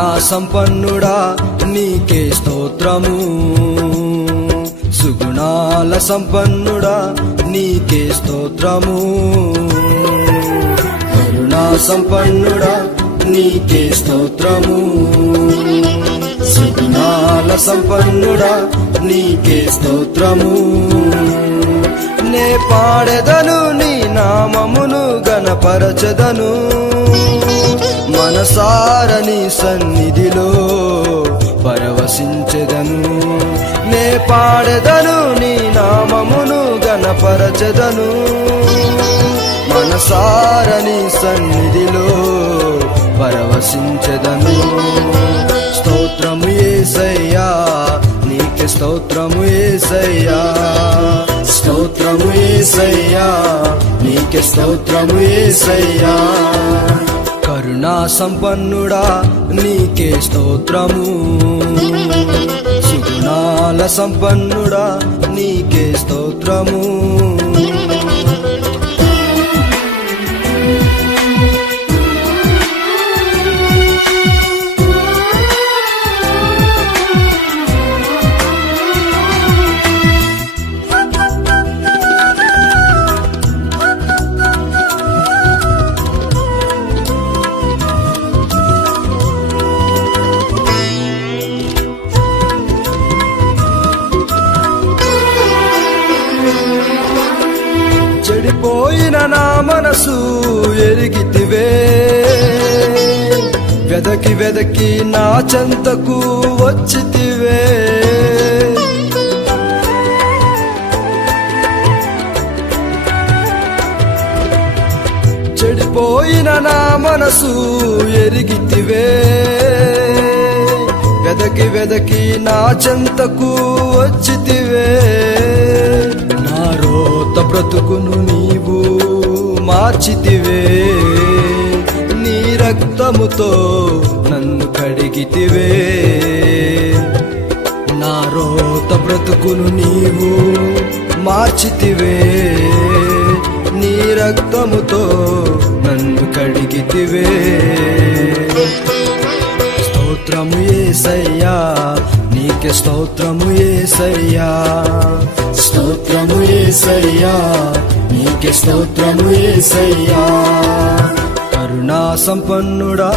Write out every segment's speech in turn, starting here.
కరుణా సంపన్నుడా నీకే స్తోత్రము, సుగుణాల సంపన్నుడా నీకే స్తోత్రము. కరుణా సంపన్నుడా నీకే స్తోత్రము, సుగుణాల సంపన్నుడా నీకే స్తోత్రము. నే పాడెదను నీ నామమును గణపరచెదను, మనసార నీ సన్నిధిలో పరవశించెదను. నే పాడెదను నీ నామమును గణపరచెదను, మనసార నీ సన్నిధిలో పరవశించెదను. స్తోత్రము యేసయ్యా నీకే స్తోత్రము యేసయ్యా, స్తోత్రము యేసయ్యా నీకే స్తోత్రము యేసయ్యా. కరుణా సంపన్నుడా నీకే స్తోత్రము, సుగుణాల సంపన్నుడా నీకే స్తోత్రము. చెడిపోయిన నా మనసు ఎరిగితివే, వెదకి వెదకి నా చెంతకు వచ్చితివే. చెడిపోయిన నా మనసు ఎరిగితివే, వెదకి వెదకి నా చెంతకు వచ్చితివే. నా రోత బ్రతుకును నీవు మార్చితివే, నీ రక్తముతో నన్ను కడిగితివే. నా రోత బ్రతుకును నీవు మార్చితివే, నీ రక్తముతో నన్ను కడిగితివే. స్తోత్రము యేసయ్యా నీకే స్తోత్రము యేసయ్యా, స్తోత్రము యేసయ్యా నీకే స్తోత్రము యేసయ్యా. కరుణా సంపన్నుడా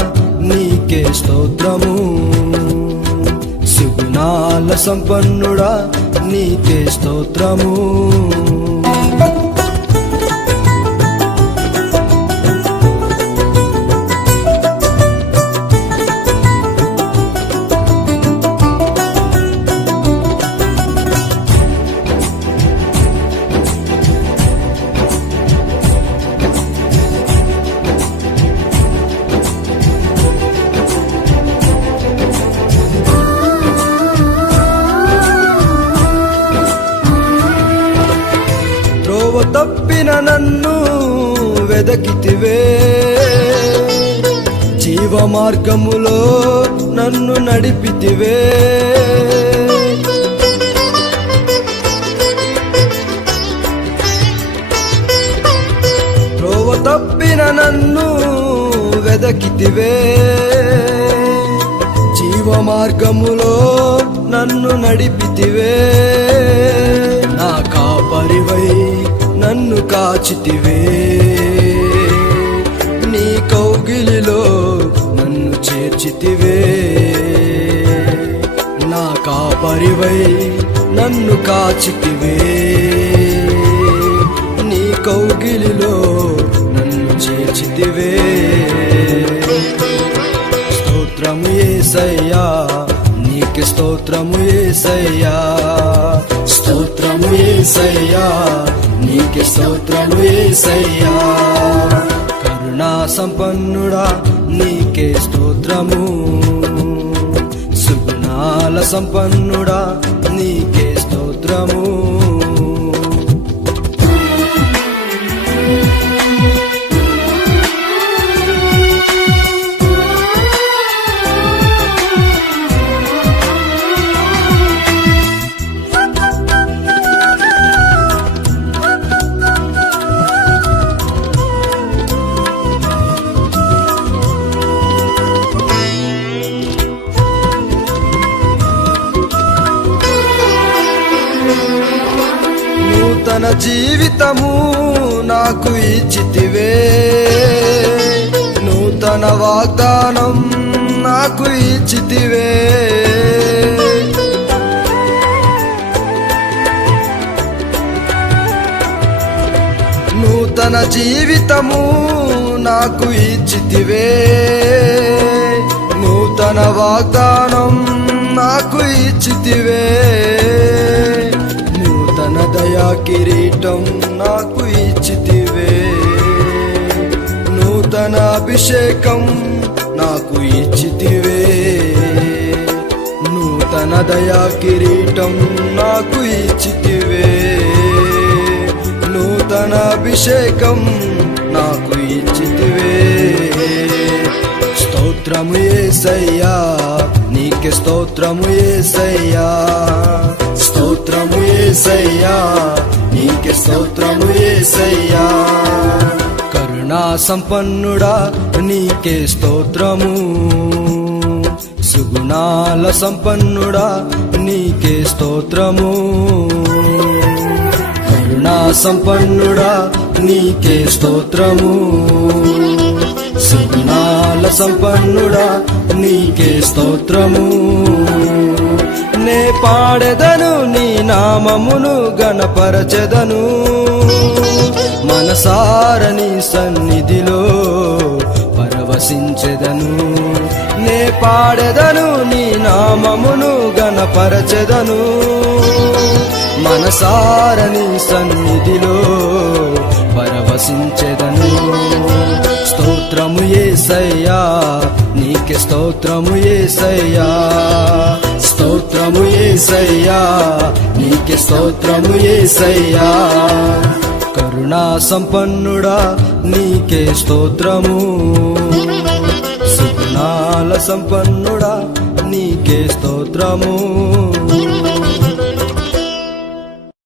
నీకే స్తోత్రము, సుగుణాల సంపన్నుడా నీకే స్తోత్రము. తప్పిన నన్ను వెదకితివే, జీవ మార్గములో నన్ను నడిపితివే. త్రోవ తప్పిన నన్ను వెదకితివే, జీవ మార్గములో నన్ను నడిపితివే. నా కాపరివై నన్ను కాచితివే, నీ కౌగిలిలో నన్ను చేర్చితివే. నా కాపరివై నన్ను కాచితివే, నీ కౌగిలిలో నన్ను చేర్చితివే. స్తోత్రము యేసయ్యా నీకే స్తోత్రము యేసయ్యా, స్తోత్రము యేసయ్యా నీకే స్తోత్రము యేసయ్యా. కరుణా సంపన్నుడా నీకే స్తోత్రము, సుగుణాల సంపన్నుడా నీకే స్తోత్రము. నాకు ఇచ్చితివే, నూతన వాగ్దానం నాకు ఇచ్చితివే. నూతన జీవితము నాకు ఇచ్చితివే, నూతన వాగ్దానం నాకు ఇచ్చితివే. నూతన దయా కిరీటం నాకు ఇచ్చితివే, నూతన అభిషేకం నాకు ఇచ్చితివే. నూతన దయా కిరీటం నాకు ఇచ్చితివే, నూతన అభిషేకం నాకు ఇచ్చితివే. స్తోత్రము యేసయ్యా, నీకే స్తోత్రము యేసయ్యా. స్తోత్రము యేసయ్యా, నీకే స్తోత్రము యేసయ్యా. కరుణా సంపన్నుడా నీకే స్తోత్రము, సుగుణాల సంపన్నుడా నీకే స్తోత్రము. కరుణా సంపన్నుడా నీకే స్తోత్రము, సుగుణాల సంపన్నుడా నీకే స్తోత్రము. నే పాడెదను నీ నామమును గణపరచెదను, మనసారని సన్నిధిలో పరవశించెదను. నే పాడెదను నీ నామమును గణపరచెదను, మనసారని సన్నిధిలో పరవశించెదను. స్తోత్రము యేసయ్యా, నీకే స్తోత్రము యేసయ్యా. స్తోత్రము యేసయ్యా, నీకే స్తోత్రము యేసయ్యా. కరుణా సంపన్నుడా నీకే స్తోత్రము, సుగుణాల సంపన్నుడా నీకే స్తోత్రము.